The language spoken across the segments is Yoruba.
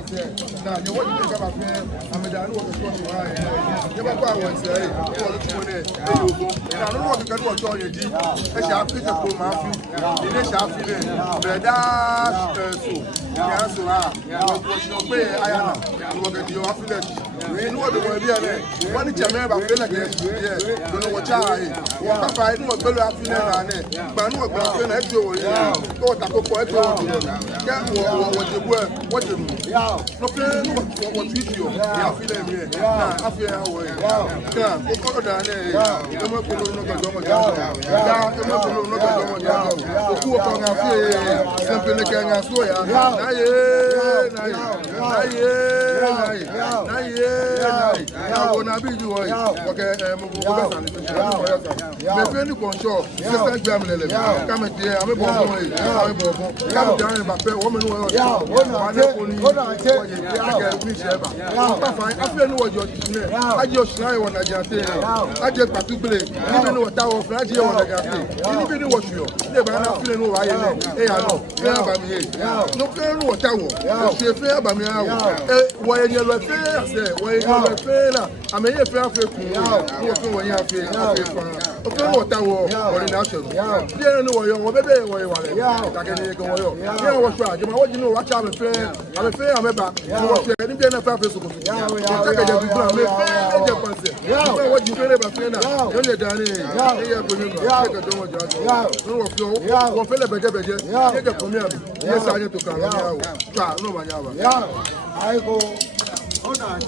Now, you want to think about me, I'm a dad who was going to ride. You ever go and say, oh, look for it. I don't know what you can watch on your G. I shall pick up for my feet. They shall feel it. The dash, so, yeah, so, what you pay, I am. You will get your affiliate. You know what the word here. One is a member of the against you. You know what I what I know what better affiliate. But I know what I'm going to do. Go to the point. What you were, what you no plan what you do. I feel it. I feel away. Come, go down there. Come up with no go. Down, come up with no go. Who can I feel? Simply can I swear. I want to be you. Okay, I'm going to control. Sister Gamble, come here. I'm a boy. Come down and back. Woman, I feel what you're doing. I just try what I just say. I just particularly even know what I was right here. What I got. Even what you never have feeling who I am. Hey, I know. Fair by me. No fair what I want. She fair by me. Why you're a fair? Why you're a fair? I may have fair for you. When you have fair. Okay, what I want. Or in action. Yeah, no, you're baby. Why you want? I can go. Yeah, what's right? What you know? Watch out, I'm a fair. I'm a back. I'm a fair. What you feel about Fena? You're Danny. Yes, I have to come out. No one. I go. Hold on.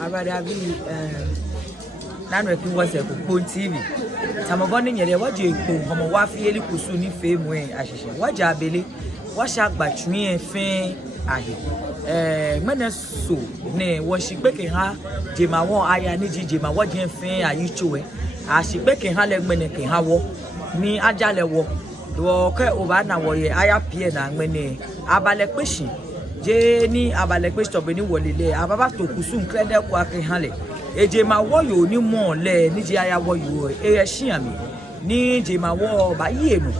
I'd rather have Nanrekin was a Kupon TV. Tamabonding yet, what you could from a waffy kusuni fame way, Ashisha. What jabili, what shark but me and fame, Ahi. Menace, nay, was she baking her? Jima won't I need Jima, what you fame are you chewing? As she baking her leg making her walk, me a jolly walk. The walker over now, I appear now when Abalek Pishi. Jenny Abalek Pish of any wally, Ababa to Kusum Credit Quacky Halley. Eje ma wo yo ni mo le ni je aya wo yo e hia mi ni je ma wo ba ye no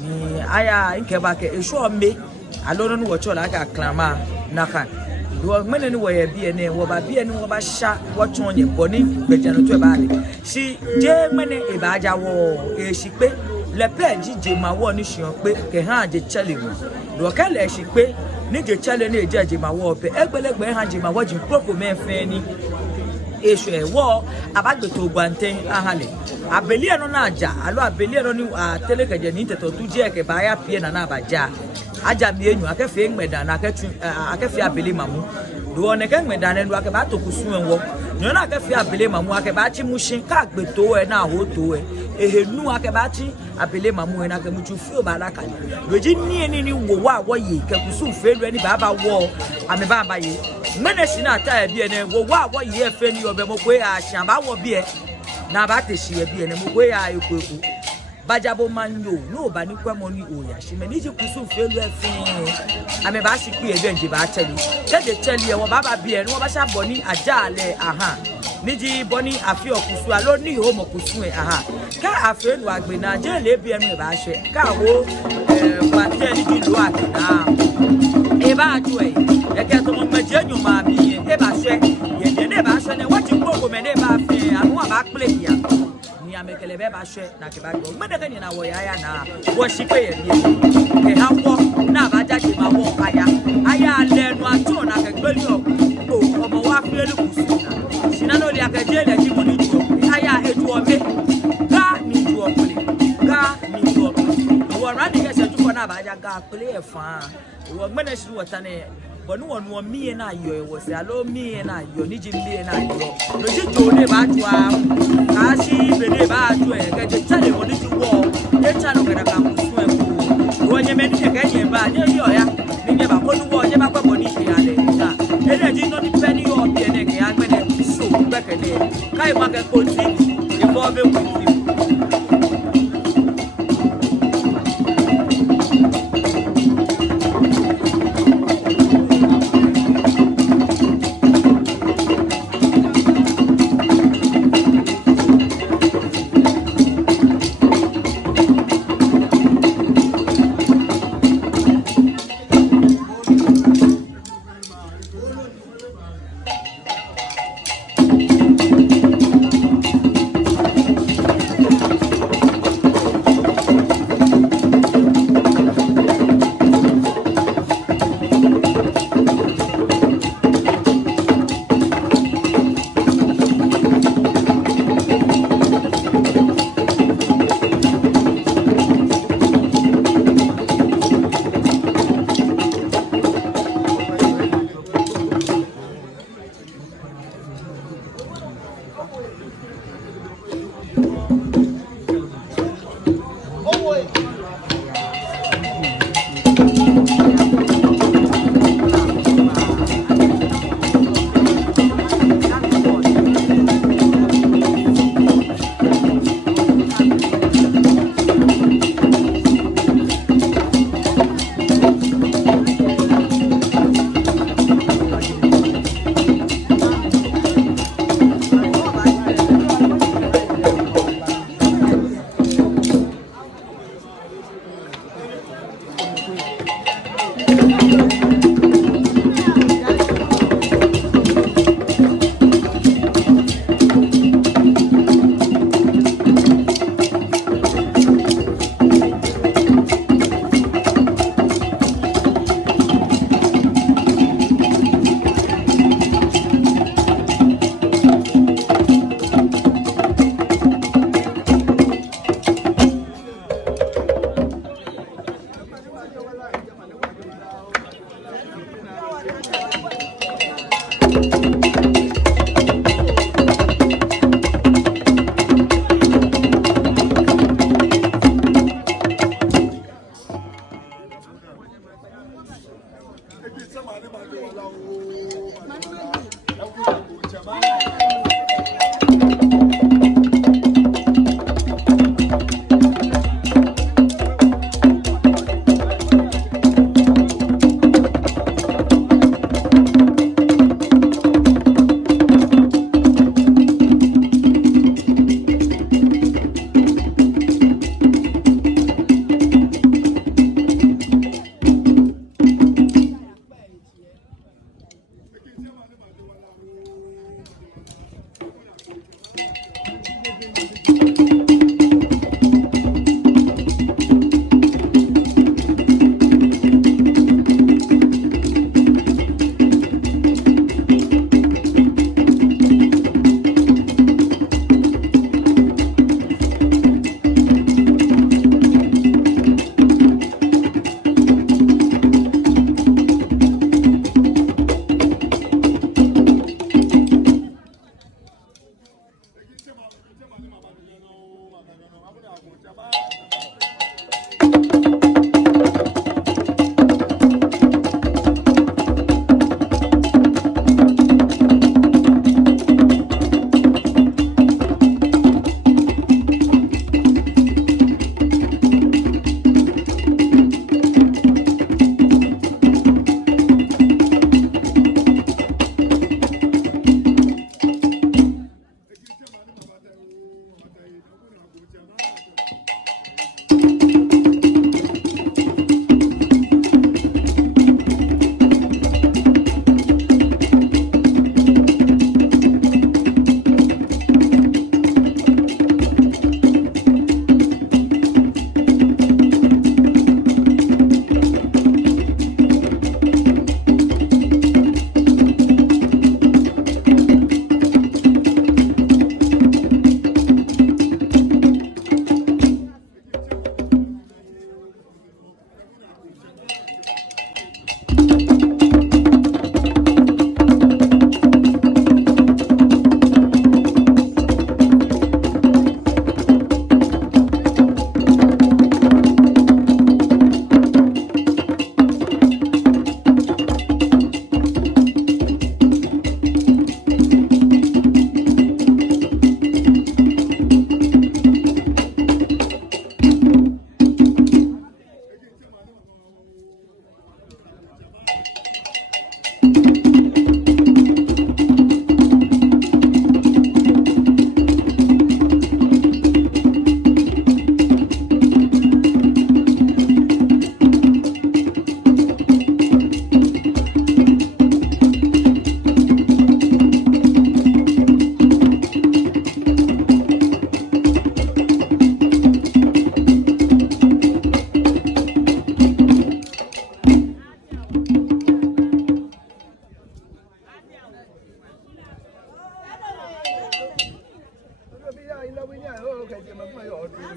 ni aya nke ba ke ehwo me alono no wo chola ka klama na kan do mene ni wo ye bie ne wo ba bie ni wo ba sha wo chon ye boni beja no to ba ni si je mene e ba ja wo e si pe le pe je ma wo ni sian pe ke han je chele mo do ka le si pe ni je chele ni je ma wo pe egbelegbe han je ma wo ji propo me fe ni issue war about the Tobanten Ahale. A billion on Aja, a billion on you are telecajanita to 2 jack by a piano and abaja. Aja being you, I can feel Medan, I can feel Billy Mamu. Do on again Medan and walk about to pursue and walk. No, I can feel Billy Mamu, Akabachi Mushin, Kak, but to and now hold to it. A new Akabachi, I believe Mamu and I can much feel Balakan. Virginia any what ye can pursue fail any Baba war. I'm a Baba ye. Menacina tired be and what ye friend you of Mokwea, Shamba will be now back to she be and Mokwea you could. Bajabo man no ba ni kwamoni oya she me nije kusu felu efin ame ba siku event ba tell e wo baba bi e no ba sha boni ajale aha niji boni afi okusu alo ni ho mo kusu e aha ka afi nu agbe na je le bi e no ba she ka wo ba te ni bi lo akina e ba ju e ke to mo meje nyu ma bi e ba she ye de ne ba she ne wa ti gbogbo me ne ba fi anu ba play ya amekele be ba hwe na ke ba go medeke ni na wo ya na wo shipe ye bi e ha wo na ba jaje ma wo aya lenu ato na ke gbeli o omo wa fi elu kusu sina no li akaje le ji mo ni ju aya eju o me ga ni ju o wo ran ni ke se ju ko na ba ja ga play e fa wo mene shi wo tane bonu wonu mi na yo e wo se alo mi na yo ni ji mi na yo no ji jo ne ba ju a ka si be ne ba ju e ke je chale mo ni ji wo e chalo ga ka ku su e ku wo nye me ni ke ye ba ni yo ya ni nye ba ko nu wo je ba pa mo ni se ale ta e le ji no ni pe ni yo bi e ne ke a gbe ne so be ke ne Kai Market TV evolving with you.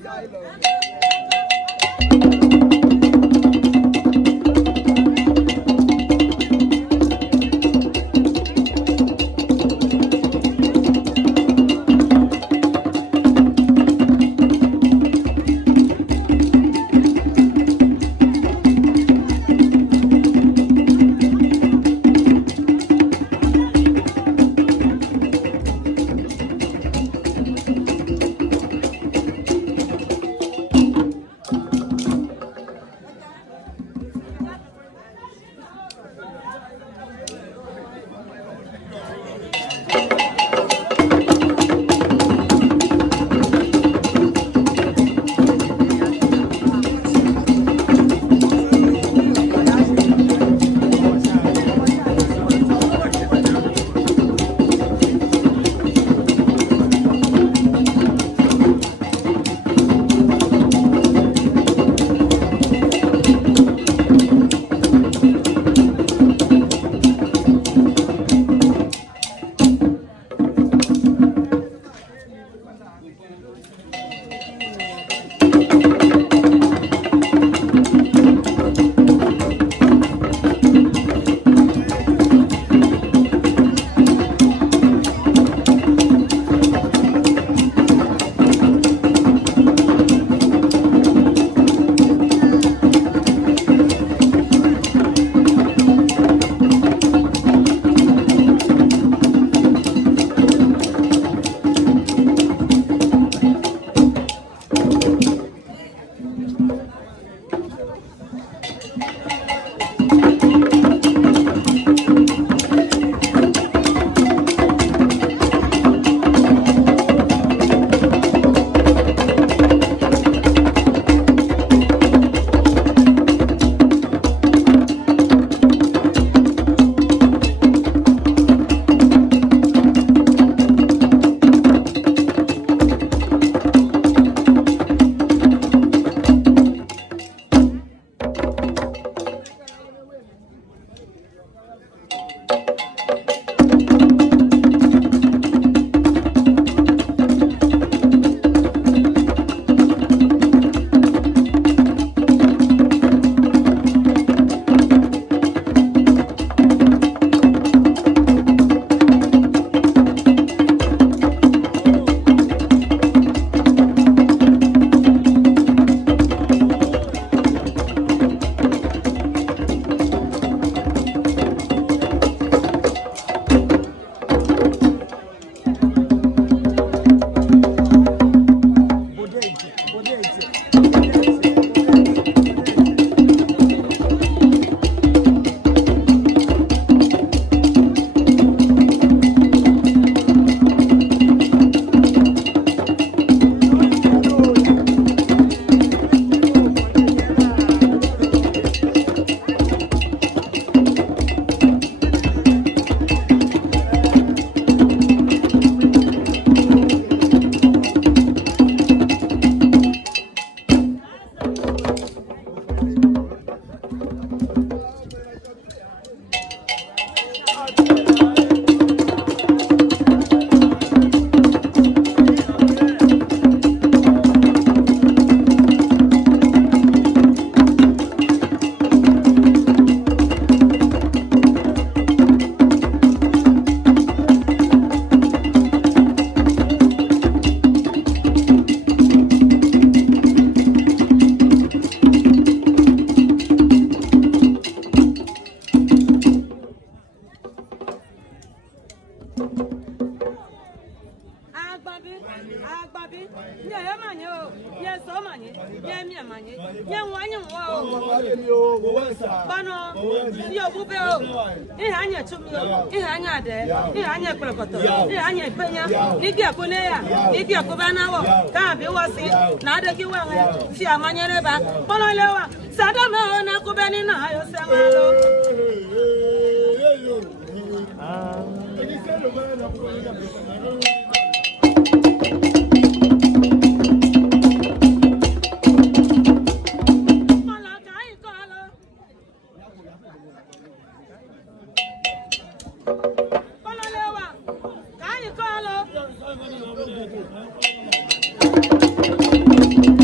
Thank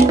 you.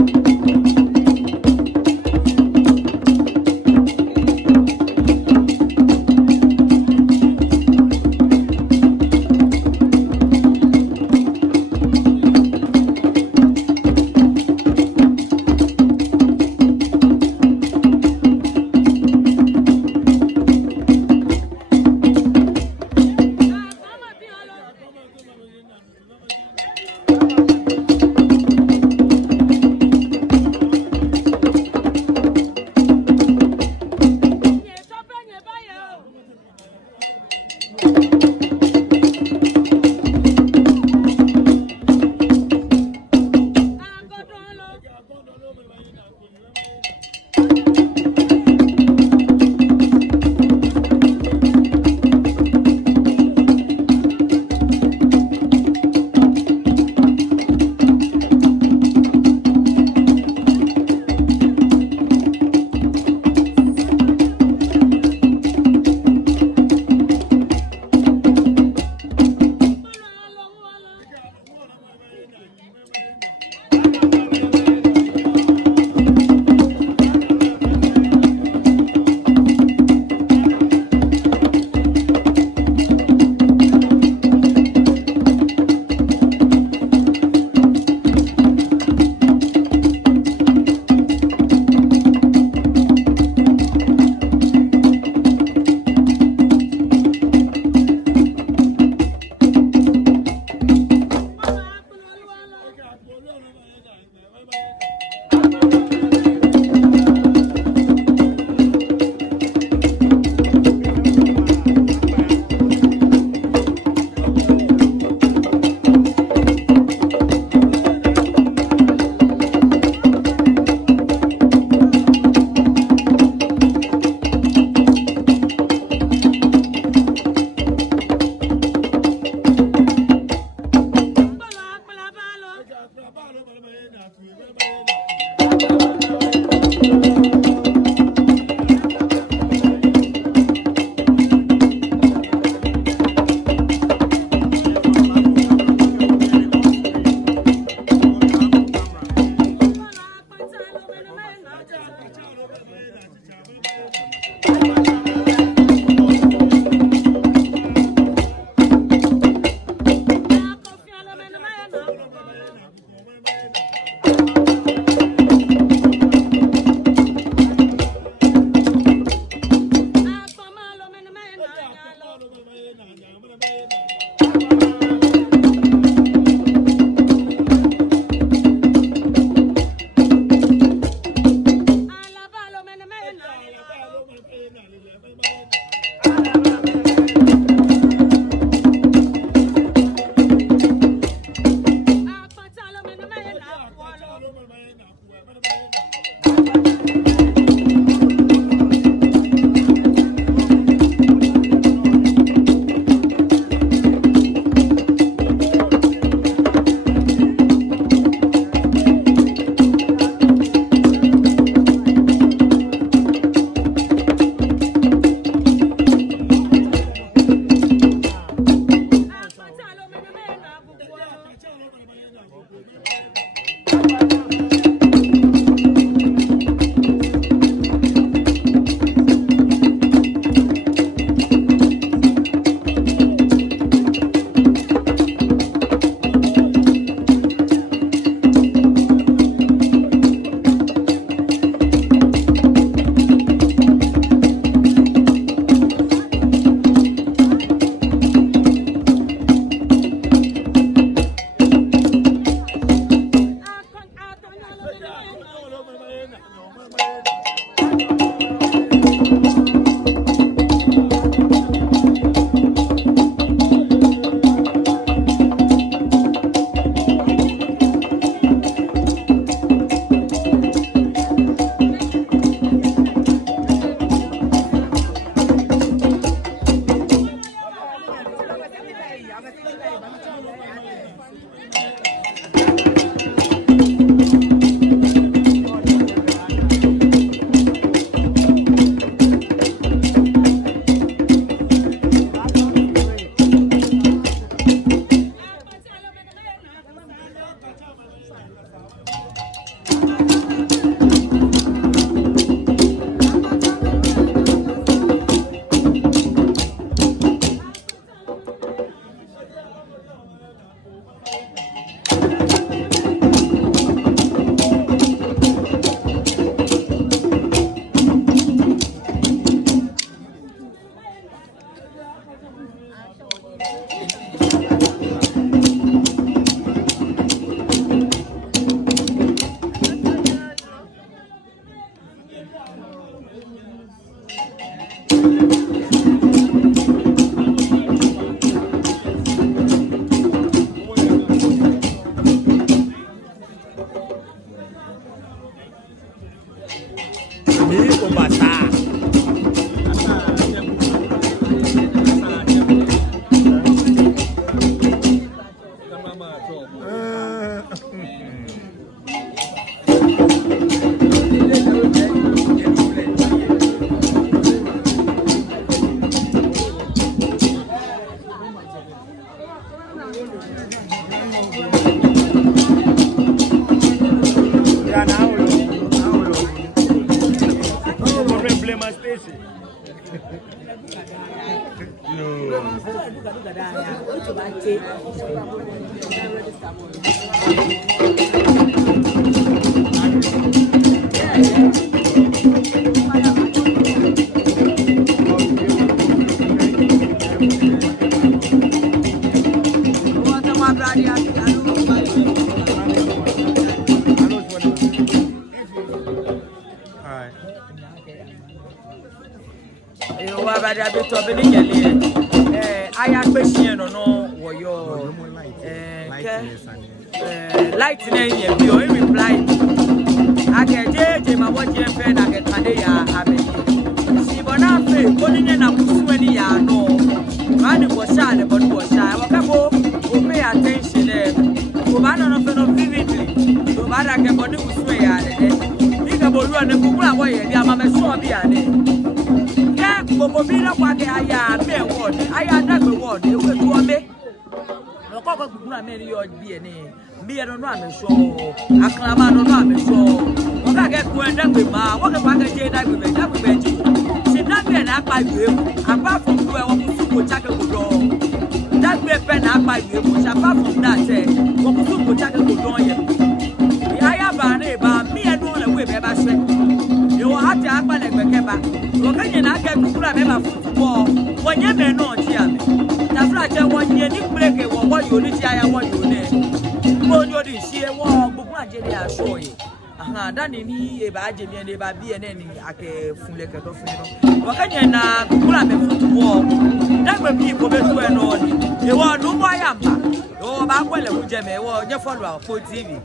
For TV.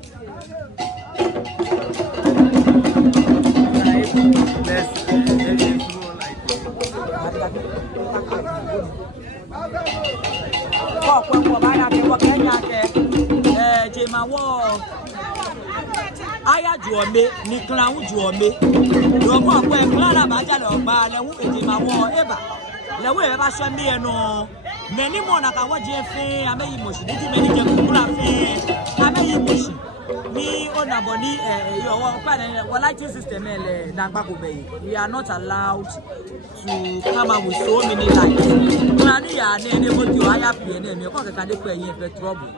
Aya juome ni clan juome. Yo mo ko e clan la ba ja lo ba le wu eje ma wo eba. Le we ba so mi e no. Many more na ka wa je fe ameyi moshi di many je kula fe ameyi moshi ni ona boni yo wa lighting system ele na gba ko be. We are not allowed to come out with so many lights. Na ni ya ne mo ti aya pe ne mi ko ka de pe yin pe trouble.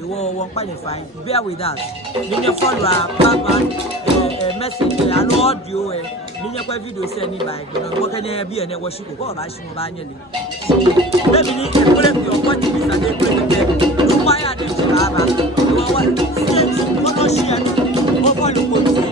Iwo won pa ni fine. Bear with us. Ni ne follow papa message and audio ni kwa video se ni ba gbo mo kan e bi ene wo shi ko ba shi mo ba anye ni. So baby ni e pray for your what is and they pray the no why dem ti ba ba. Wo wa se ko no share mo follow ko ti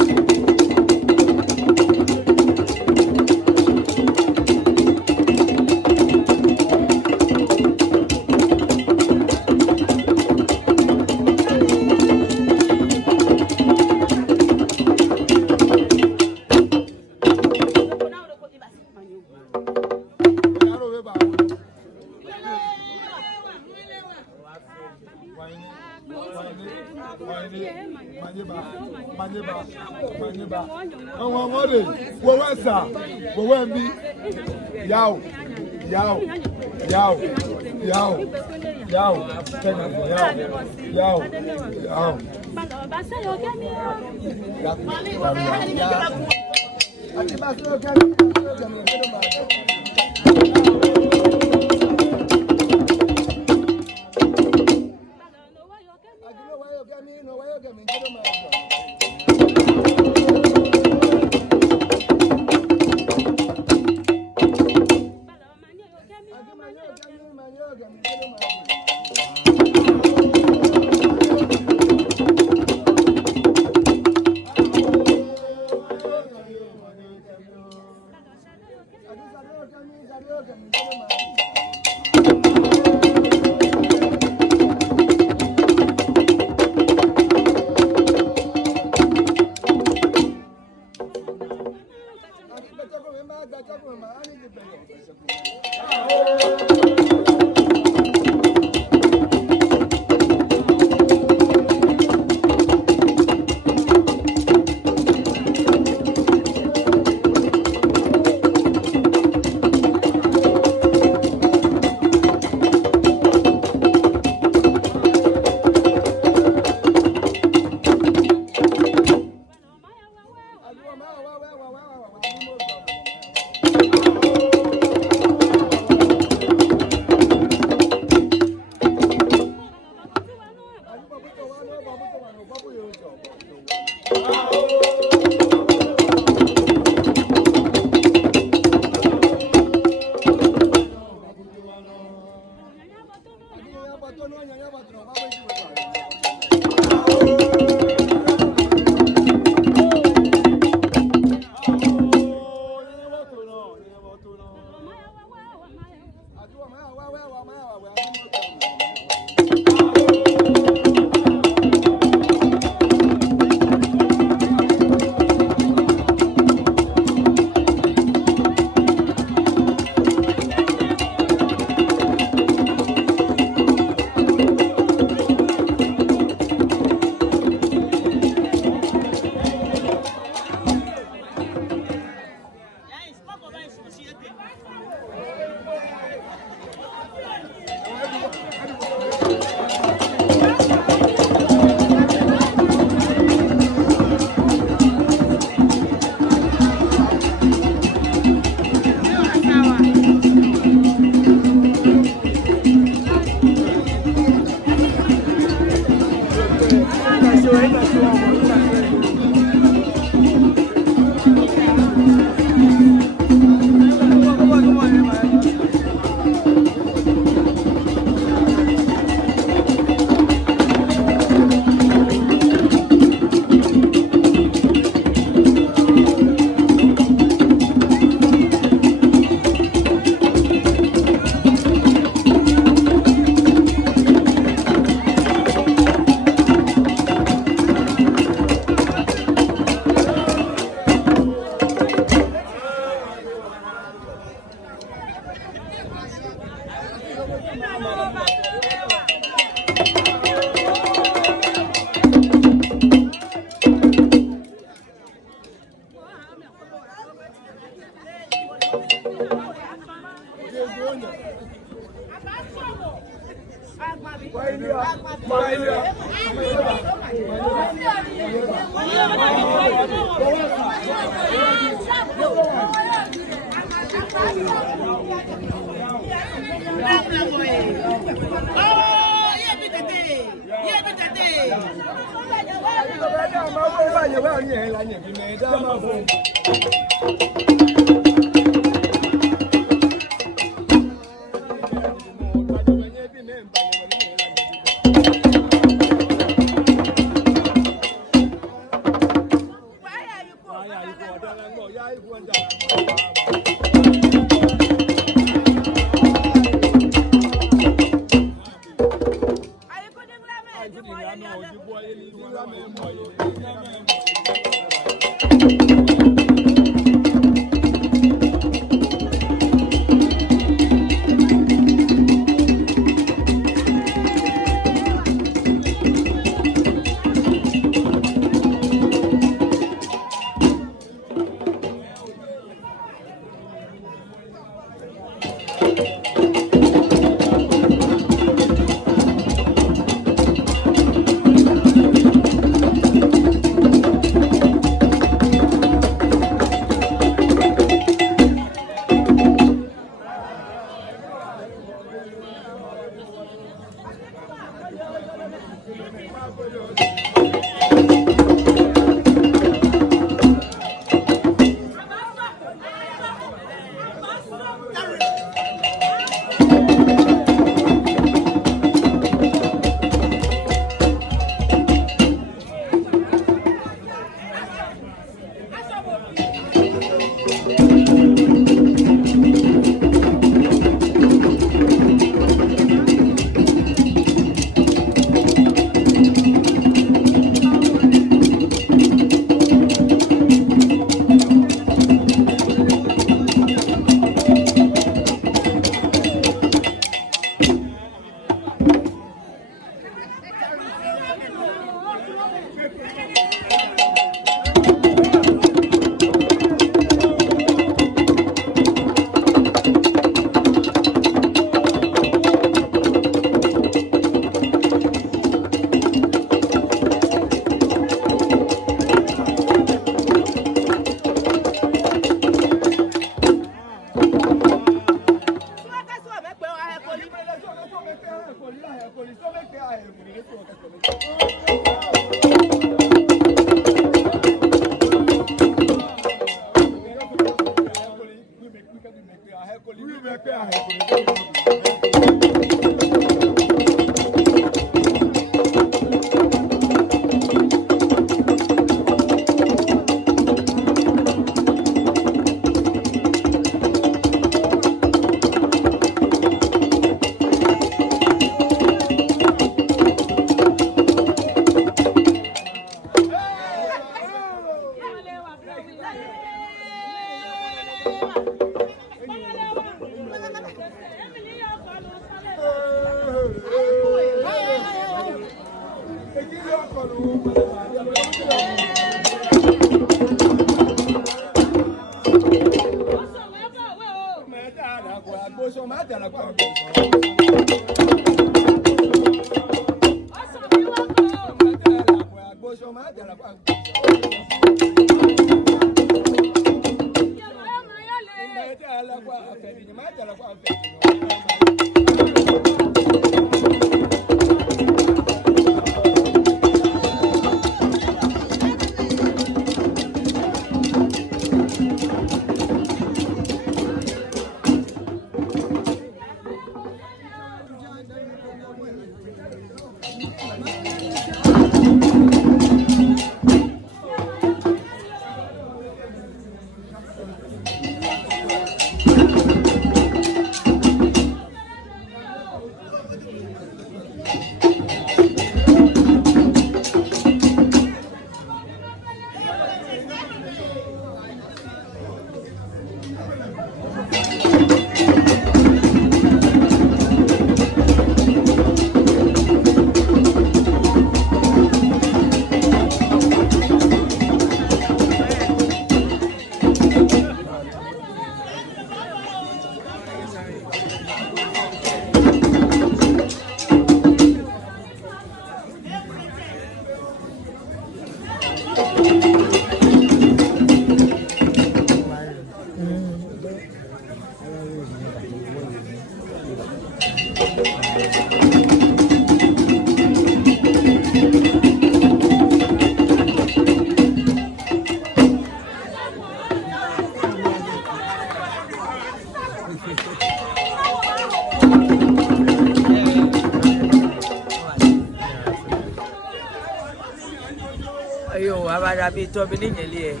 Baba be to be nyele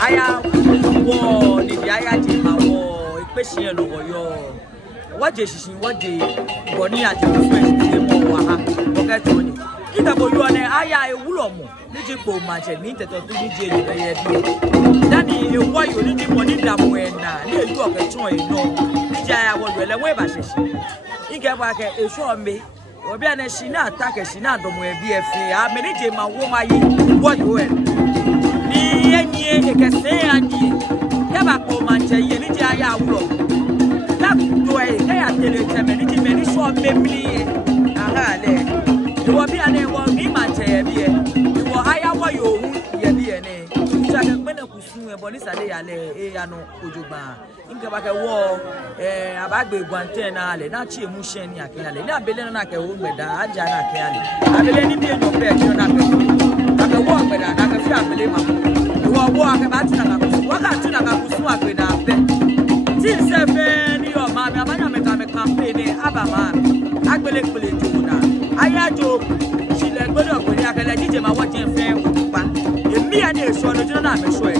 aya wo ni bi aya di ma wo ipese no wo yo waje shishin waje boni ati fresh de mo wa ha o ke to ni kita bo yo ne aya ewulo mo ni ji po ma je ni teto tu ni je ni be ye bi dani e wo yo ni di mo ni da mo e na ni eju o ke tun e no ni je aya wo yo le we ba shishi ike ba ke esu o me obi ana shi na attack shi na domo e bi e fe a me ni je ma wo ma yi wo yo e ni enye e ke se ani ya ba ko ma je ye ni je aya ewulo do e ke ya tele teme ni ti me ni so memli aha le do bi ana wo mi ma je ye bi e wo aya wo yo hu ye bi e ne ja ke pe na kusun e bo ni sale ya le e ya no ojogba inga ba ke wo abagbe gwante na le na chi emu hye ni ake ale ni abele na ke wo gbeda aja na ke ale abele ni bi enyo pe e na ke wo gbeda na ke fi abele ma wo ake ba ti na ka kusun wa ka ti na ka kusun agbeda be tin se fe ni o ma mi abanya me campaign aba ma agbele gbele jona ayajo sile gbodo ko ni akele jije ma wo je fe pa emi ya ni eso no jina na me so e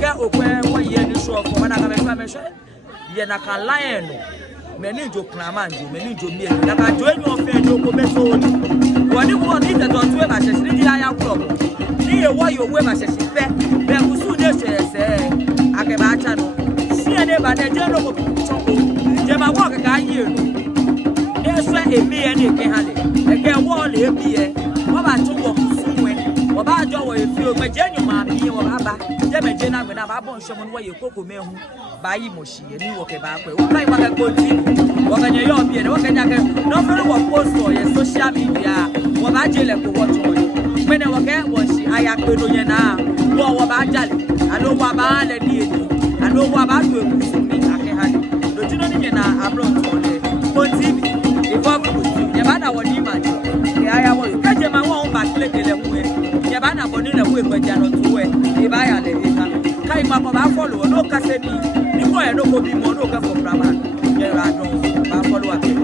ke okwe wo ye ni so fo ma na ka me fa me so ye na kan lion no me ni jo klaman jo me ni jo mi e na ka jo enyo fe jo ko be so ni woni wo ni te to tu e ba se ni di aya club ni e wo yo we ba se fe be kusu de se ake ba cha no si ene ba de je no ko choko je ma wo ka yi e so emi e ni ke hale e ke wo le bi e wo ba tu wo kusu we wo ba jo wo e fi o me je nyu ma bi wo ba je me je na gbe na ba bon so mo wo ye koko mehu ba yi mo shi e ni wo ke ba pe wo kai wa ka ko ti wo ka nye yo bi e wo ka nya ke no fe wo post o ye social media wo ba je le ko wo to me ne wo ke wo shi aya pe no ye na wo ba jale alo wa ba le ni e alo wa ba do e kusu ni ake hale do ti no ni na abroad to le ko ti e fo ko ti ye ba na wo ni ma je e aya wo ka je ma wo ba kile kele mu e ye ba na bo ni le wo e ko ja no to e e ba ya le e ka kai ma ko ba follow no ka se ni ko e no ko bi mo no ka for brama ye ra don ba follow ake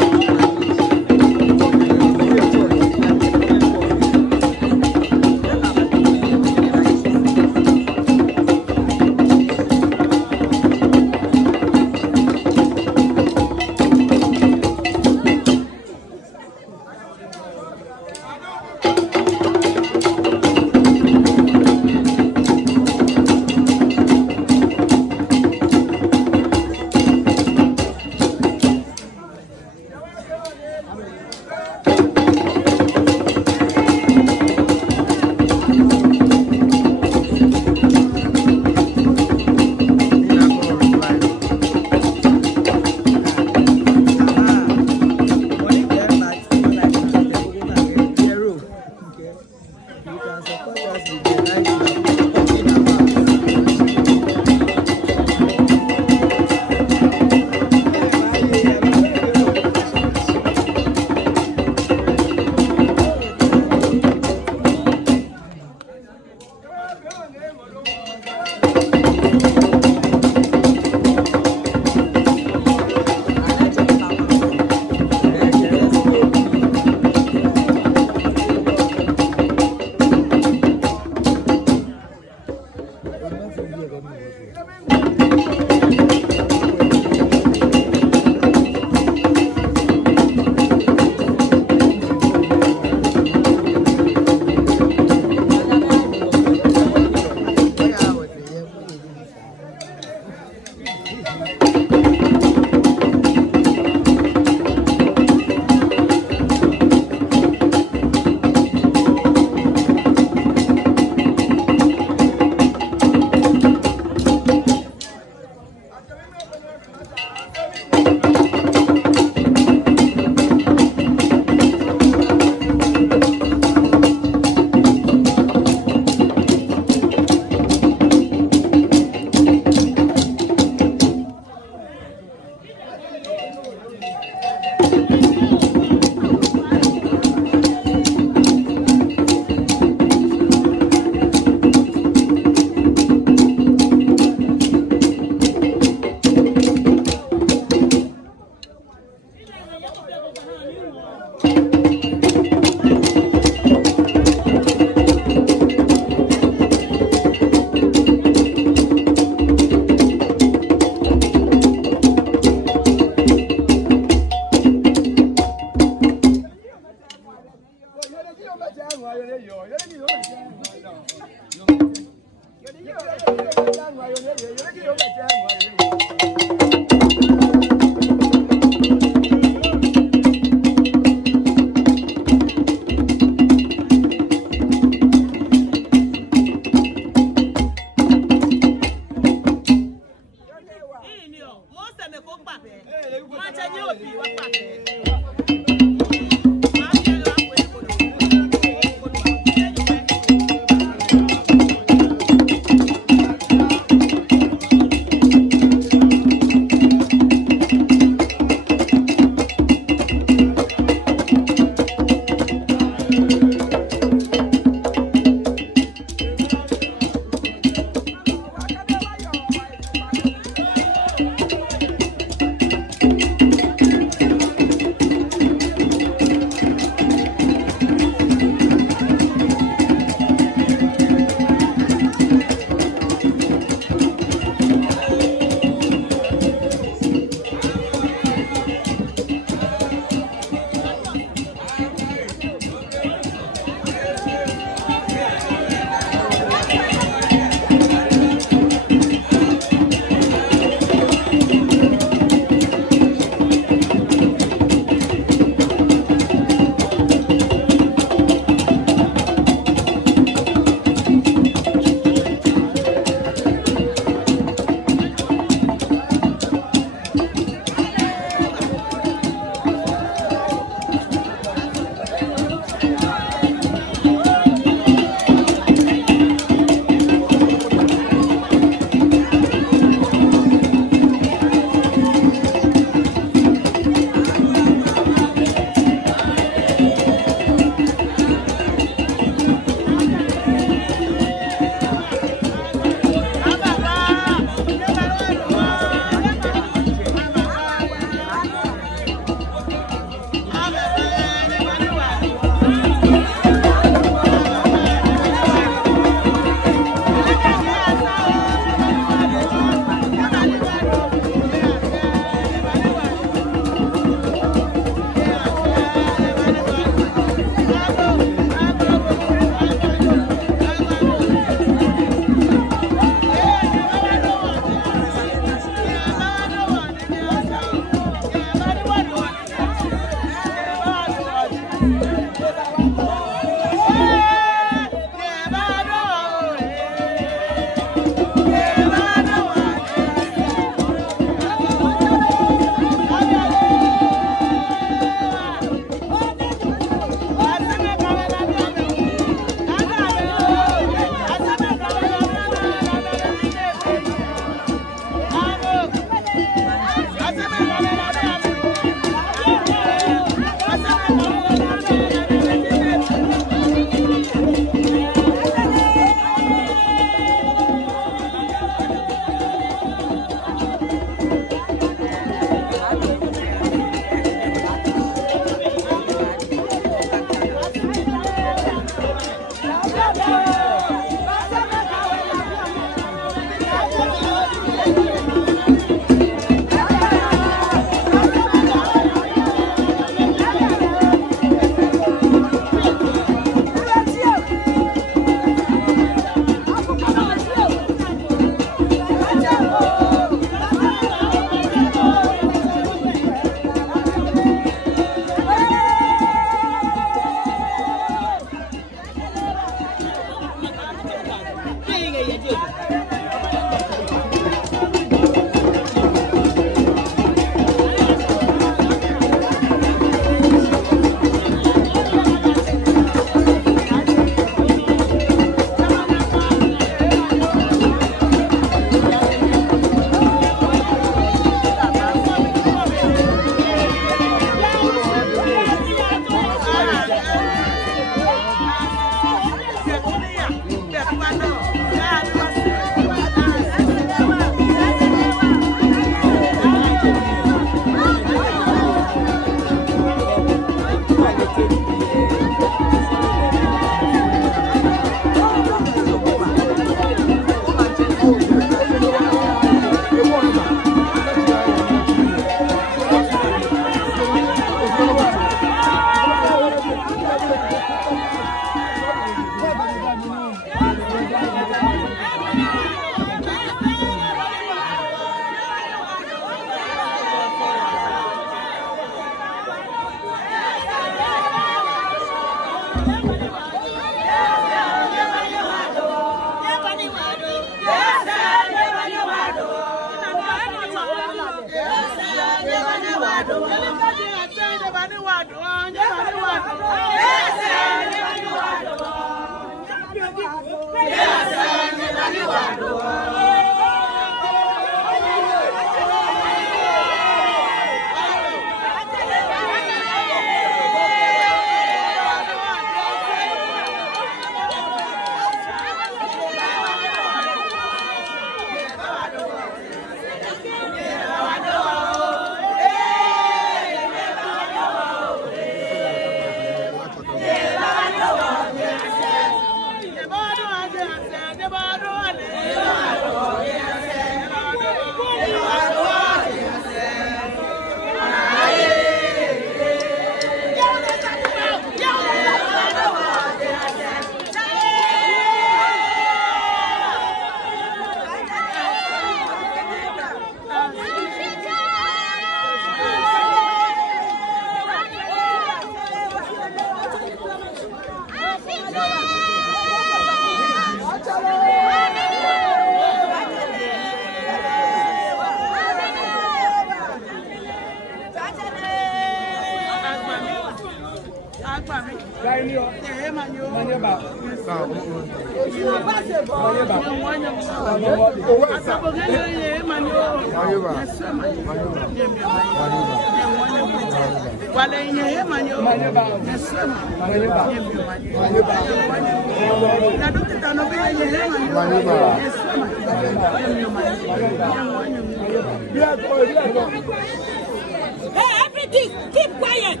Hey, everything, keep quiet.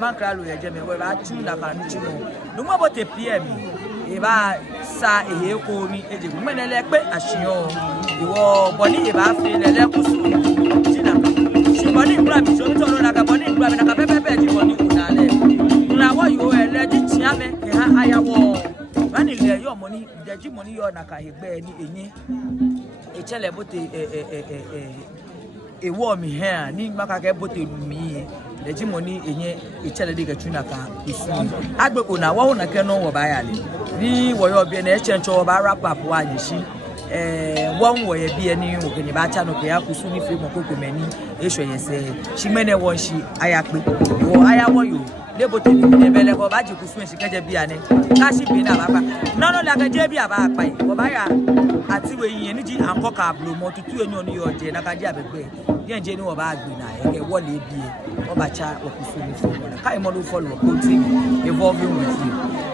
Mankra lo yeje me we ba chu na ba nu chu no no mo bo te pm e ba sa ehe ko ni eje mo ne le pe asiyan iwo boni e ba fi le le ku su ti na si boni bra mi so to lo na ka boni bra mi na ka pepe ti boni ku na le na wo yo ele ji ti ame e ha ayawo bani le yo money de ji money yo na ka egbe ni eyin e chele bo te ewo mi he ni maka ke bo te lu mi leji money enye ichele de gatuna ka isu agbeko na wo na ke no wo ba ya le ni wo yo bi na echencho ba wrap up wa yishi won wo ye bi eni o gani ba cha no ke akusu ni free mo koko meni esho ye se shimene won shi aya pe wo aya wo yo lebo te ni bele ko ba ji kusu en sikeje bi ane ka shi bi na ba pa no no la ke je bi aba pa wo ba ya ati we yin ni ji anko ka blo mo tutu eni oni yo je na ka ji abegbe yen je ni wo ba agbe na e ke wo le bi e wo ba cha wo kusu ni fo na kai mo do follow continue evolving with you.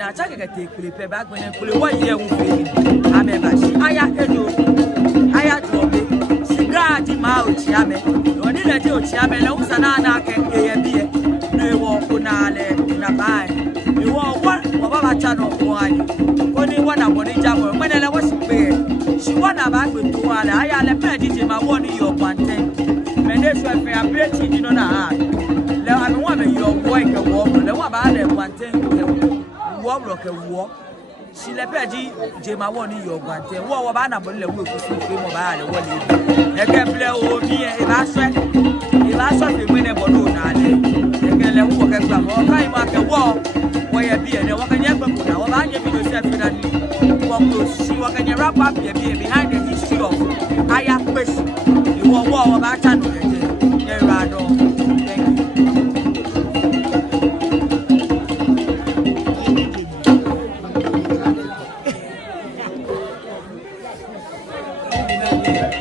na chake kete kule pe bag when kule wa ye wu fe ameba shi aya edo aya drobe siga di ma o chi ame oni le di o chi ame le usa na ke eye bie no e wo kunale na bai e wo wa baba cha no ko ayi oni wa na boni jamo mene le wo shi pe shi wa na ba gbe to ala aya le pe di ma wo ni yo kwante mene so fe abreti di no na ha le ame wa me yo boy ke wo le wa ba le kwante block a war. She le pedi Jema won your guante. What about a le wo kusu fe mo ba le wo le. E ke ple o mi e ba so fe we ne bono na le. E ke le wo ke gba mo kai ma ke wo. Wo ye bi e ne wo ka nye gba ko na wo ba nye bi do se fe na ni. Wo ko si wo ka nye wrap up ye bi behind the history of aya question. E wo ba cha no le je. E ra do. Thank you.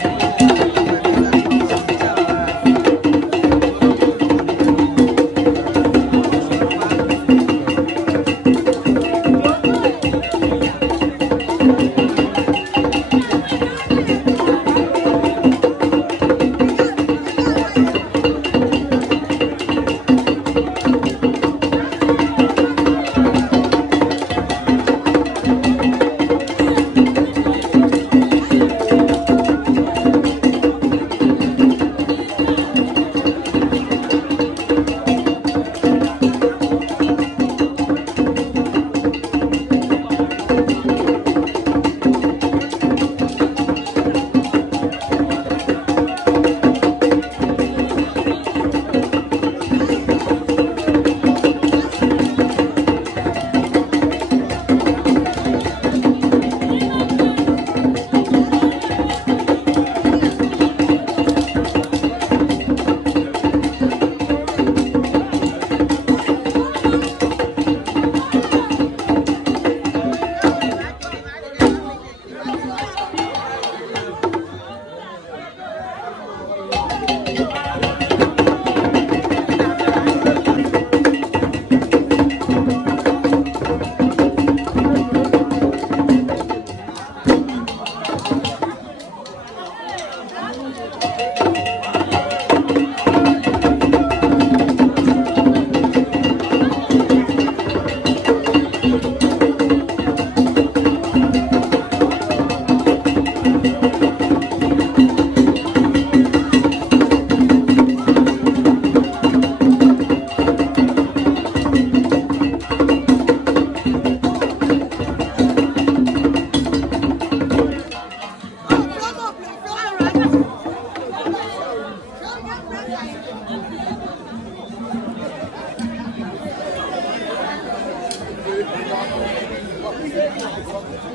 Thank you.